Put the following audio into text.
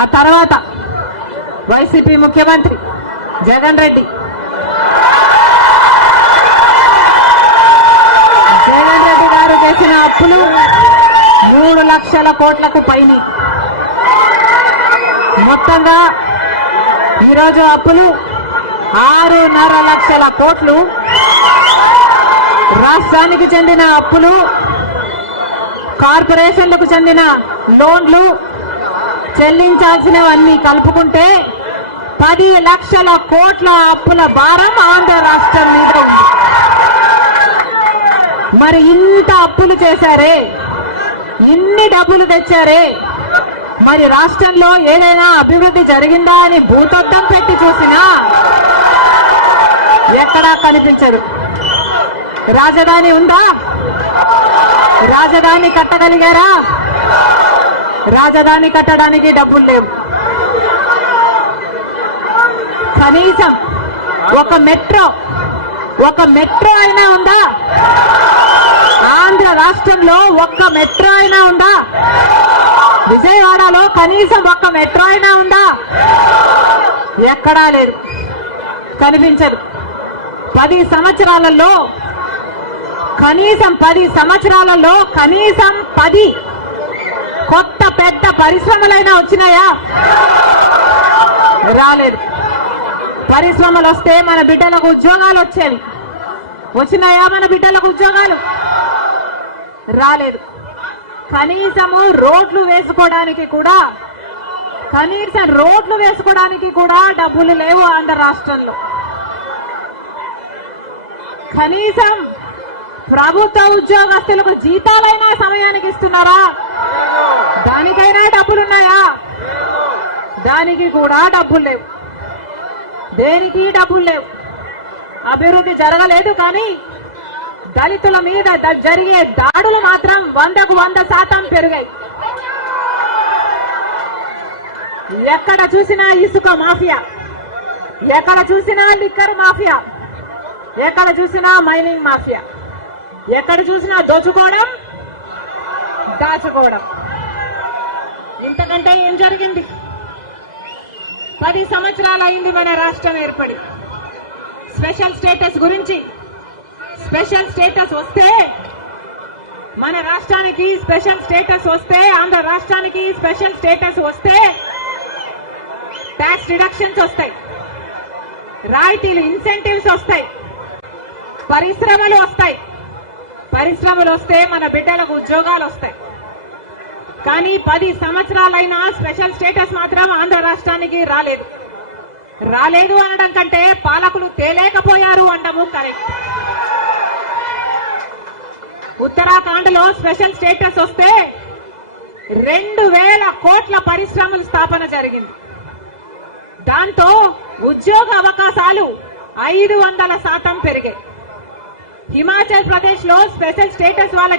ఆ తర్వాత వైసీపీ ముఖ్యమంత్రి జగన్ రెడ్డి గారు చేసిన అప్పులు 3 లక్షల కోట్లకు పైని. మొత్తంగా ఈరోజు అప్పులు 6.5 లక్షల కోట్లు. రాష్ట్రానికి చెందిన అప్పులు, కార్పొరేషన్లకు చెందిన లోన్లు చెల్లించాల్సినవన్నీ కలుపుకుంటే 10 లక్షల కోట్ల అప్పుల భారం ఆంధ్ర రాష్ట్రం మీద ఉంది. మరి ఇంత అప్పులు చేశారే, ఇన్ని డబ్బులు తెచ్చారే, మరి రాష్ట్రంలో ఏదైనా అభివృద్ధి జరిగిందా అని భూతద్దం పెట్టి చూసినా ఎక్కడా కనిపించదు. రాజధాని ఉందా? రాజధాని కట్టగలిగారా? రాజధాని కట్టడానికి డబ్బులు లేవు. కనీసం ఒక మెట్రో అయినా ఉందా? ఆంధ్ర రాష్ట్రంలో ఒక్క మెట్రో అయినా ఉందా? విజయవాడలో కనీసం ఒక్క మెట్రో అయినా ఉందా? ఎక్కడా లేదు, కనిపించదు. 10 సంవత్సరాలలో కనీసం 10 కొత్త పెద్ద పరిశ్రమలైనా వచ్చినాయా? రాలేదు. పరిశ్రమలు వస్తే మన బిడ్డలకు ఉద్యోగాలు వచ్చేవి. వచ్చినాయా మన బిడ్డలకు ఉద్యోగాలు? రాలేదు. కనీసం రోడ్లు వేసుకోవడానికి కూడా డబ్బులు లేవు ఆంధ్ర రాష్ట్రంలో. కనీసం ప్రభుత్వ ఉద్యోగస్తులకు జీతాలైనా సమయానికి ఇస్తున్నారా? దానికైనా డబ్బులున్నాయా? దానికి కూడా డబ్బులు లేవు. దేనికి డబ్బులు లేవు. అభివృద్ధి జరగలేదు. కానీ దళితుల మీద జరిగే దాడులు మాత్రం 100కు 100% పెరిగాయి. ఎక్కడ చూసినా ఇసుక మాఫియా, ఎక్కడ చూసినా లిక్కర్ మాఫియా, ఎక్కడ చూసినా మైనింగ్ మాఫియా, ఎక్కడ చూసినా దోచుకోవడం, దాచుకోవడం. ఇంతకంటే ఏం జరిగింది? 10 సంవత్సరాలు అయింది మన రాష్ట్రం ఏర్పడి. స్పెషల్ స్టేటస్ గురించి, స్పెషల్ స్టేటస్ వస్తే మన రాష్ట్రానికి స్పెషల్ స్టేటస్ వస్తే, ఆంధ్ర రాష్ట్రానికి స్పెషల్ స్టేటస్ వస్తే ట్యాక్స్ డిడక్షన్స్ వస్తాయి, రాయితీలు, ఇన్సెంటివ్స్ వస్తాయి, పరిశ్రమలు వస్తాయి. పరిశ్రమలు వస్తే మన బిడ్డలకు ఉద్యోగాలు వస్తాయి. కానీ 10 సంవత్సరాలైనా స్పెషల్ స్టేటస్ మాత్రం ఆంధ్ర రాష్ట్రానికి రాలేదు. రాలేదు అనడం కంటే పాలకులు తేలేకపోయారు అనడము కరెక్ట్. ఉత్తరాఖండ్ లో స్పెషల్ స్టేటస్ వస్తే 2000 కోట్ల పరిశ్రమల స్థాపన జరిగింది. దాంతో ఉద్యోగ అవకాశాలు 500% పెరిగాయి. హిమాచల్ ప్రదేశ్ లో స్పెషల్ స్టేటస్ వాళ్ళకి